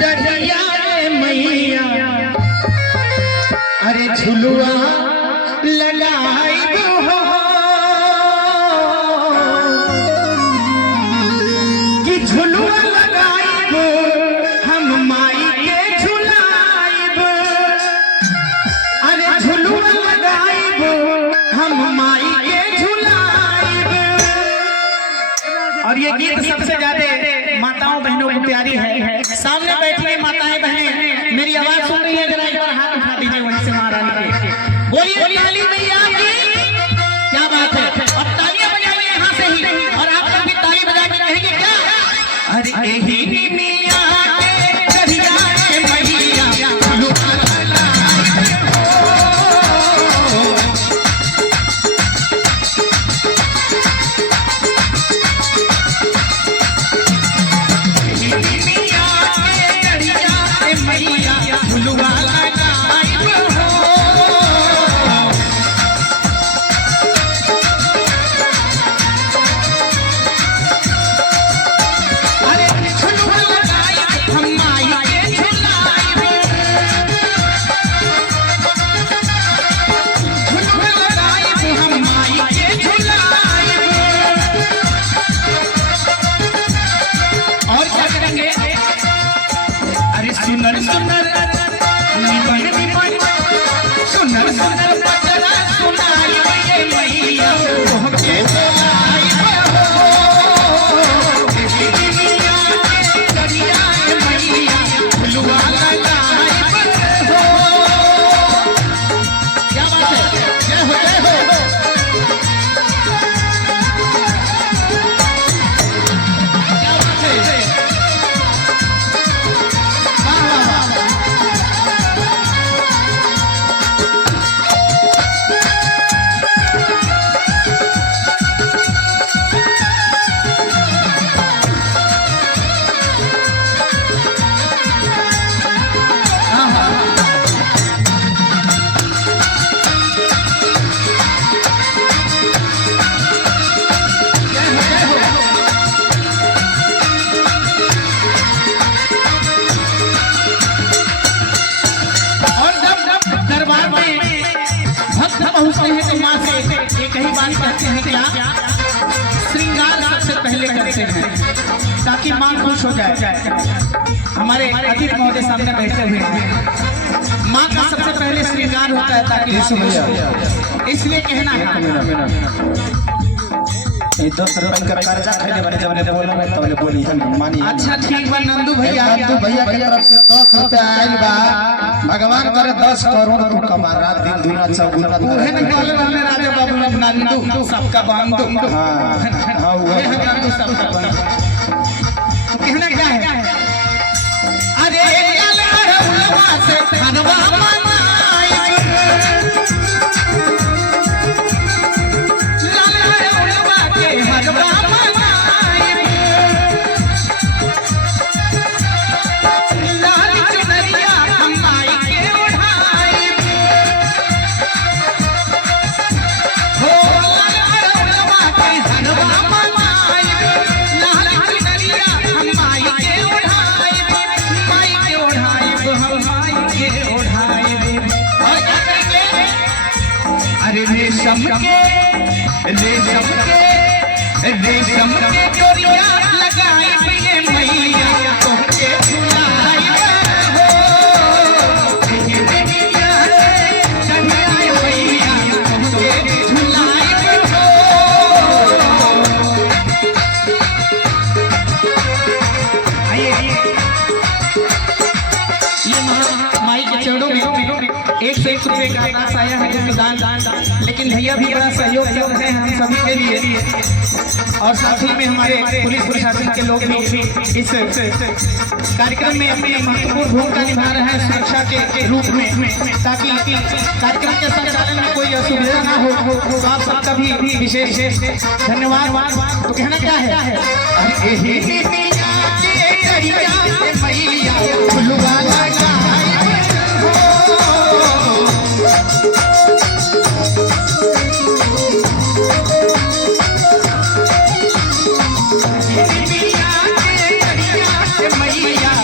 डढ़िया रे मैया अरे झुलुआ लगाई हो कि झुलुआ लगाई हम माई के झुलाइब अरे झुलुआ लगाई हम माई के झुलाइब। और ये गीत सबसे ज्यादा माताओं बहनों को प्यारी है। सामने बैठी है माताएं बहनें, मेरी आवाज सुन रही है, जरा एक बार हाथ उठा दीजिए वहीं से महारानी के। बोलिए काली मैया की क्या बात है। और तालियां बजाइए यहाँ से ही, और आप लोग भी ताली बजा के कहेंगे क्या, अरे यही मियां के करिया के मैया लुका सुनर सुनर सुनर सुनर बचरा सुनाई मैया के बोलाई मैया झुलुआ लगाई हो। क्या बात है, जय हो जय हो। क्या बात है, पहुंचते हैं तो माँ से एक ही बात कहते हैं क्या, श्रृंगार सबसे पहले करते हैं ताकि माँ खुश हो जाए। हमारे अतिथि महोदय सामने बैठे हुए हैं, माँ का सबसे पहले श्रृंगार होता है ताकि खुश हो, इसलिए कहना है। 10 रुपए का कर्जा खरीदे बने जब ने बोला मैं तो बोली हम मानी। अच्छा ठीक बा नंदू भैया, नंदू भैया की तरफ से 10 रुपए आइल बा। भगवान करे 10 करोड़ तू कमा, रात दिन दुनिया चौगुना उहे ने बोले हमने राजा बाबू नंदू सबका बंधु। हां वो है नंदू सबका बंधु। कहना क्या है, अरे अल्लाह उलमा से धनवा मनाई रेशम के डोरिया लगाई मैया तोके झुलाई हो। मैया तोके झुलाई हो। आइए ये माई के चरणों में 101 रुपए का दास आया है जो दान, लेकिन भैया भी बड़ा सहयोग कर रहे हैं हम सभी के लिए, और साथ ही में हमारे पुलिस प्रशासन के लोग भी इस कार्यक्रम में अपनी महत्वपूर्ण भूमिका निभा रहे हैं सुरक्षा के रूप में, ताकि कार्यक्रम के संचालन में कोई असुविधा ना हो। तो आप सबका भी विशेष धन्यवाद। तो कहना क्या है, मैया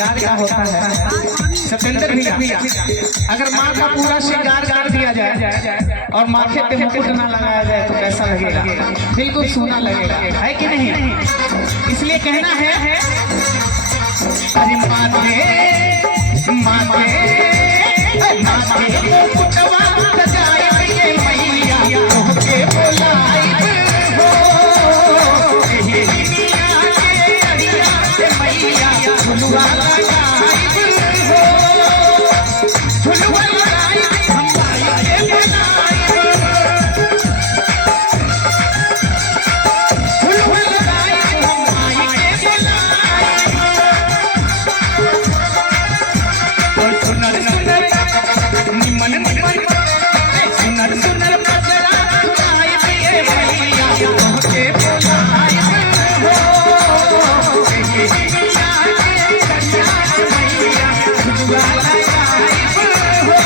श्रृंगार क्या होता है सत्येंद्र भैया, अगर माँ का पूरा श्रृंगार कर दिया जाए और माथे पे मुकुट ना लगाया जाए तो कैसा लगेगा? बिल्कुल सूना लगेगा, है कि नहीं? इसलिए कहना है अरे माथे माथे माथे मुकुटवा सजाए ये मैया तोहके बोलाई हो ये दुनिया के अड़िया से मैया झुलुआ लगाई हो झुलुआ लगाई हम माई के बोलाई झुलुआ लगाई हम माई के बोलाई और सुनर सुनर निमन निमन सुनर सुनर पचरा सुनाई दिए मैया तोहके बोलाई हो ये दुनिया के कन्या मैया झुलुआ लगाई हो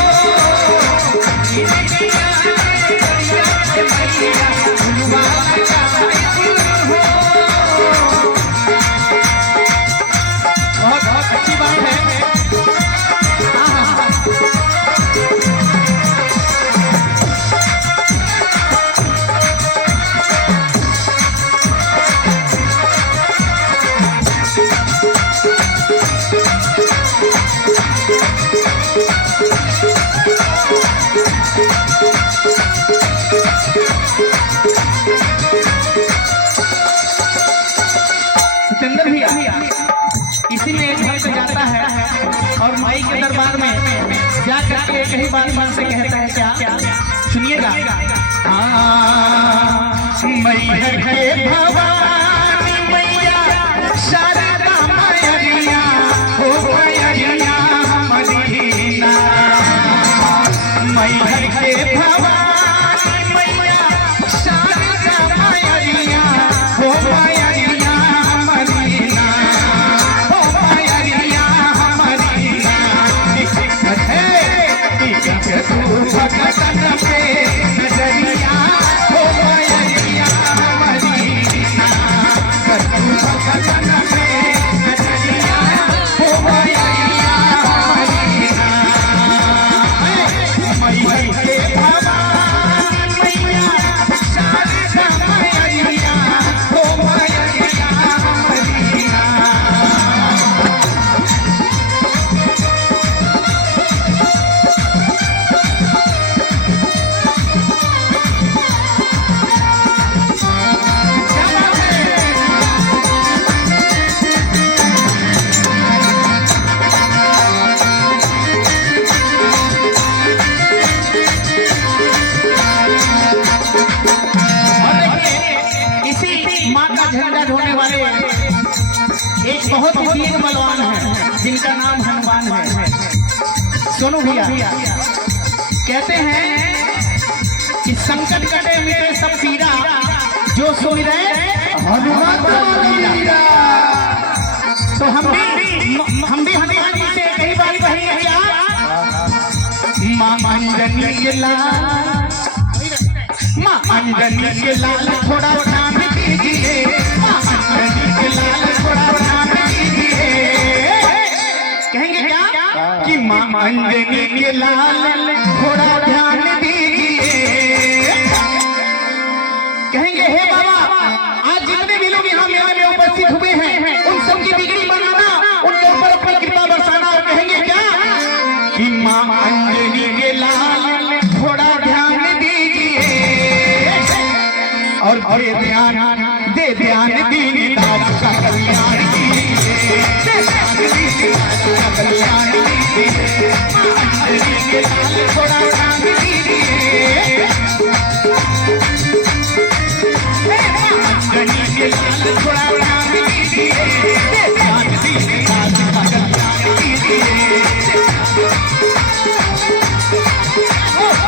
ये दुनिया के कन्या मैया झुलुआ लगाई हो। बहुत बहुत अच्छी बात है। सत्येंद्र भैया, इसी में एक भक्त जाता है और माई के दरबार में जा करके एक ही बात मन से कहता है क्या? सुनिएगा। मैहर है भवानी मैया शारदा मैया हो मैया मदीना मैहर है भवानी मैया शारदा मैया हो मैया मदीना हो मैया मदीना है तू भगतन पे नजरिया हो मैया मदीना तू भगतन पे नजरिया हो मैया मदीना मैहर के भवानी मैया शारदा मैया हो मैया मदीना। और देखिए, इसी माँ का झंडा ढोने वाले एक बहुत ही वीर बलवान है जिनका नाम हनुमान है। सोनू भैया कहते हैं कि संकट कटे मिटे सब पीरा जो सुमिरे हनुमान वीरा। तो हम भी हनुमान जी से कई बार कहेंगे क्या? माँ अंजनी के लाल माँ अंजनी के लाल थोड़ा नाम कीजिए माँ अंजनी के लाल थोड़ा नाम कीजिए। कहेंगे क्या कि माँ अंजनी के लाल थोड़ा ध्यान दीजिए। कहेंगे हे बाबा आज जितने भी लोग यहाँ मेले में उपस्थित हुए हैं उन सबकी बिगड़ी बनाना उनके ऊपर अपनी कृपा बरसाना। और कहेंगे क्या कि माँ अंजनी के लाल थोड़ा ध्यान दीजिए और दे ध्यान दीनदास का कल्याण कीजिए दे ध्यान दीनदास का कल्याण कीजिए। अंजनी के लाल थोड़ा ध्यान दीजिए अंजनी के लाल थोड़ा ध्यान दीजिए दे ध्यान दीनदास का कल्याण कीजिए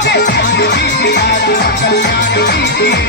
दे ध्यान दीनदास का कल्याण कीजिए।